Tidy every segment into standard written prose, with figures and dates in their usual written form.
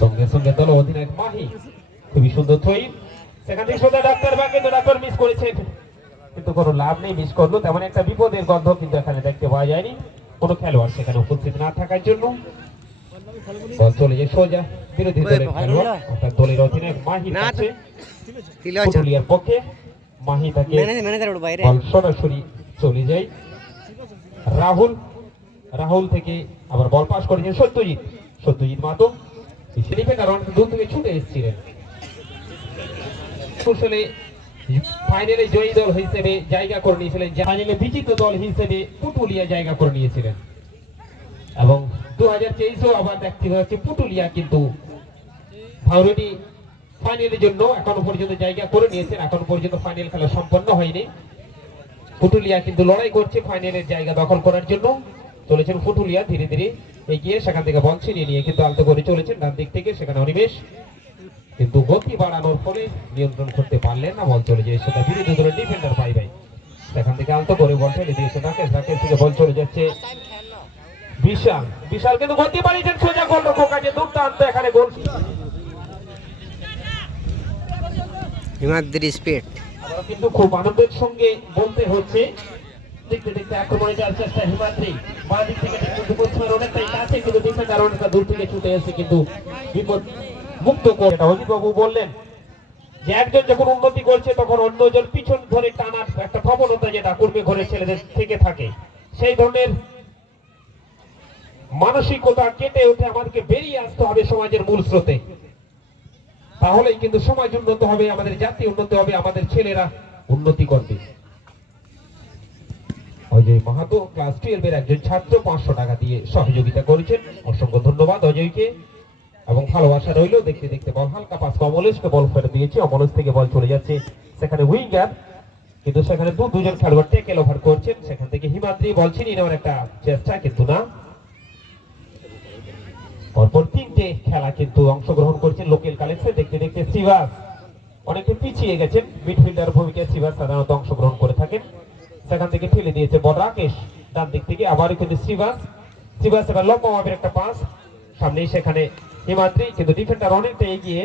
সঙ্গে সঙ্গে দল অধিনায়ক মাহি খুবই সুন্দর থ্রোইং, সেখান থেকে সোজা ডাক্তার বা কিন্তু ডাক্তার মিস করেছেন, কিন্তু কোনো লাভ নেই মিস করলো। তেমন একটা বিপদের গন্ধ কিন্তু এখানে দেখতে পাওয়া যায়নি কোনো খেলোয়াড় সেখানে উপস্থিত না থাকার জন্য। বল চলে যায় সোজা বিরোধী দলের খেলোয়াড় অর্থাৎ দলের অধিনায়ক মাহির কাছে, পুরুলিয়ার পক্ষে। মাহি তাকে বল সরাসরি চলে যায় রাহুল, রাহুল থেকে আবার বল পাস করেছেন সত্যজিৎ, সত্যজিৎ মাহাতো কারণ দূর থেকে ছুটে এসেছিলেন। কৌশলে ফাইনালে জয়ী দল হিসেবে জায়গা করে নিয়েছিলেন, ফাইনালে বিচিত দল হিসেবে পুটুলিয়া জায়গা করে নিয়েছিলেন এবং 2023-ও আবার দেখতে হচ্ছে পুটুলিয়া কিন্তু ভাউরেডি ফাইনালের জন্য এখনো পর্যন্ত জায়গা করে নিয়েছেন। এখন পর্যন্ত ফাইনাল খেলা সম্পন্ন হয়নি। পুটুলিয়া কিন্তু লড়াই করছে ফাইনালের জায়গা দখল করার জন্য। চলেছেন পুটুলিয়া ধীরে ধীরে এগিয়ে, সেখান থেকে বল ছিনিয়ে নিয়ে কিন্তু আলতো করে চলেছেন ডান দিক থেকে, সেখানে অনিমেষ কিন্তু গতি বাড়ানোর ফলে নিয়ন্ত্রণ করতে পারলেন না, বল চলে যায় সেটা বিরোধী দলের ডিফেন্ডার ভাই সেখান থেকে আলতো করে বল ঠেলে দিয়েছে রাকেশ, রাকেশ থেকে বল চলে যাচ্ছে বিশাল, বিশাল কিন্তু গতি বাড়িয়েছেন সোজা গোলরক্ষক কাছে দুর্দান্ত এখানে গোল। হিমাদ্রি স্পিড কিন্তু খুব আনন্দের সঙ্গে বলতে হচ্ছে দেখতে দেখতে আক্রমণে যাওয়ার চেষ্টা হিমাদ্রি বাঁ দিক থেকে কিন্তু পশ্চিমের অনেকটাই কাছে, কিন্তু ডিফেন্ডার অনেকটা দূর থেকে ছুটে এসে কিন্তু বিপদ মুক্ত করে। অজিত বাবু বললেন যে একজন যখন উন্নতি করছে তখন অন্যজন পিছন ধরে টানার একটা প্রবণতা যেটা কর্মী ঘরের ছেলেদের থেকে থাকে, সেই ধরনের মানসিকতা কেটে উঠে আমাদেরকে বেরিয়ে আসতে হবে সমাজের মূল স্রোতে, তাহলেই কিন্তু সমাজ উন্নত হবে, আমাদের জাতি উন্নত হবে, আমাদের ছেলেরা উন্নতি করবে। অজয় মাহাতো ক্লাস 12-এর একজন ছাত্র 500 টাকা দিয়ে সহযোগিতা করেছেন, অসংখ্য ধন্যবাদ অজয়কে এবং ভালোবাসা রইল। দেখতে দেখতে বল হালকা পাস অমলেশকে বল ফেরত দিয়েছে, অমলেশ থেকে বল চলে যাচ্ছে সেখানে উইঙ্গার, কিন্তু সেখানে দুজন খেলোয়াড় টেকেল ওভার করছেন, সেখান থেকে হিমাদ্রি বল ছিনিয়ে নেওয়ার একটা চেষ্টা কিন্তু না। পরপর 3টে খেলা কিন্তু অংশগ্রহণ করছেন লোকাল কালেক্সে। দেখতে দেখতে শ্রীবাস অনেকটা পিছিয়ে গেছেন, মিডফিল্ডার ভূমিকায় শ্রীবাস সাধারণত অংশগ্রহণ করে থাকেন, সেখান থেকে ঠেলে দিয়েছে বল রাকেশ ডান দিক থেকে, আবারও কিন্তু শ্রীবাস, শ্রীবাস এবার লম্বা মাপের একটা পাস সামনেই সেখানে হিমাদ্রি, কিন্তু ডিফেন্ডার অনেকটা এগিয়ে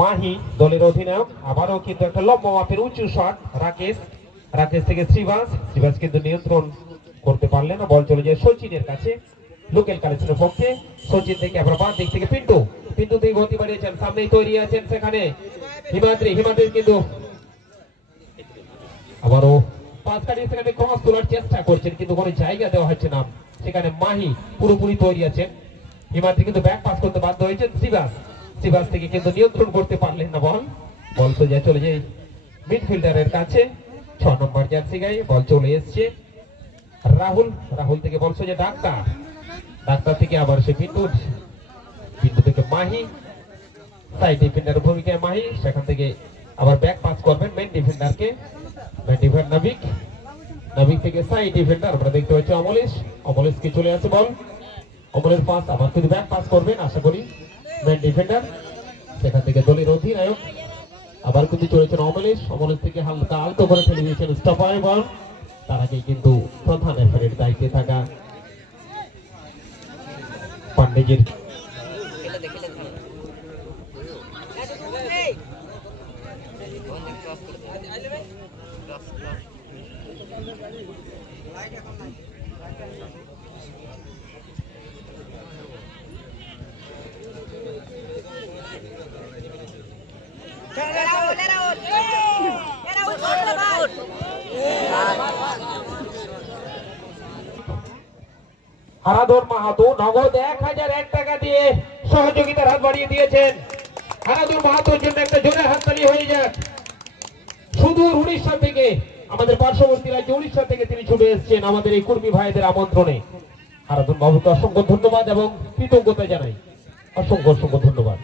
মাহি দলের অধিনায়ক, আবারও কিন্তু একটা লম্বা মাপের উঁচু শট রাকেশ, রাকেশ থেকে শ্রীবাস, শ্রীবাস কিন্তু নিয়ন্ত্রণ করতে পারলেন না, বল চলে যায় সচিনের কাছে লোকাল কালেকশনের পক্ষে। সচিন থেকে আবার বাঁ দিক থেকে পিন্টু, পিন্টু থেকে গতি বাড়িয়েছেন, সামনেই তৈরি আছেন সেখানে হিমাদ্রি, হিমাদ্রি কিন্তু আবারও পাঁচ কাটিয়ে সেখানে ক্রস তোলার চেষ্টা করছেন, কিন্তু কোনো জায়গা দেওয়া হচ্ছে না, সেখানে মাহি পুরোপুরি তৈরি আছেন, হিমাদ্রি কিন্তু ব্যাক পাস করতে বাধ্য হয়েছেন শ্রীবাস, শ্রীবাস থেকে কিন্তু নিয়ন্ত্রণ করতে পারলেন না বল, বল সোজা চলে যায় মিডফিল্ডারের কাছে 6 নম্বর জার্সি গায়ে, বল চলে এসছে রাহুল, রাহুল থেকে বল সোজা ডাক্তার, ডাক্তার থেকে আবার সে পিন্টু, পিন্টু থেকে মাহি সাইড ডিফেন্ডার ভূমিকায় মাহি, সেখান থেকে আবার ব্যাক পাস করবেন মেইন ডিফেন্ডারকে, মেইন ডিফেন্ডার নাবিক, নাবিক থেকে সাইড ডিফেন্ডার আমরা দেখতে পাচ্ছি অমলেশ, অমলেশ কি চলে আসে বল, অমলের পাস আবার কিন্তু ব্যাক পাস করবেন আশা করি মেইন ডিফেন্ডার, সেখান থেকে দলের অধিনায়ক আবার কিন্তু চলেছেন অমলেশ, অমলেশ থেকে হালকা আলতো করে ফেলে দিয়েছেন স্টপার বল, তার আগে কিন্তু প্রধান রেফারির দায়িত্বে থাকা পান্ডেজির হারাধর মাহাতো নগদ 1001 টাকা দিয়ে সহযোগিতার হাত বাড়িয়ে দিয়েছেন। হারাধর মাহাতোর জন্য একটা জোরে হাততালি হয়ে যাক। সুদূর উড়িষ্যা থেকে, আমাদের পার্শ্ববর্তী রাজ্য উড়িষ্যা থেকে তিনি ছুটে এসেছেন আমাদের এই কর্মী ভাইদের আমন্ত্রণে। হারাধর বাবুকে অসংখ্য ধন্যবাদ এবং কৃতজ্ঞতা জানাই, অসংখ্য অসংখ্য ধন্যবাদ।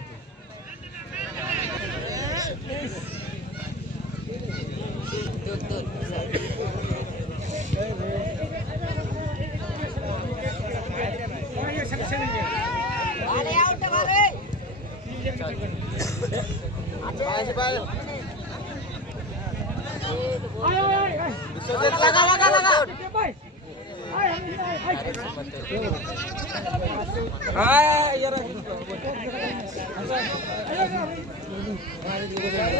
নিয়ে যাবে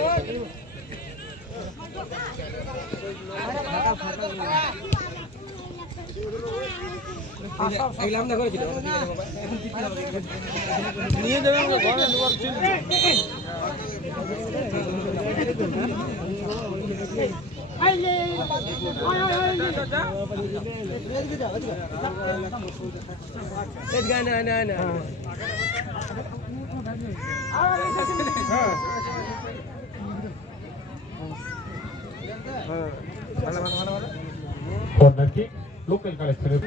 কর্নার কিক লোকাল কালেকশনের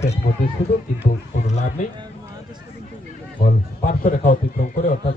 শেষ মধ্যে সুযোগ কিন্তু কোনো লাভ নেই বল পার্শ্ব রেখা অতিক্রম করে অর্থাৎ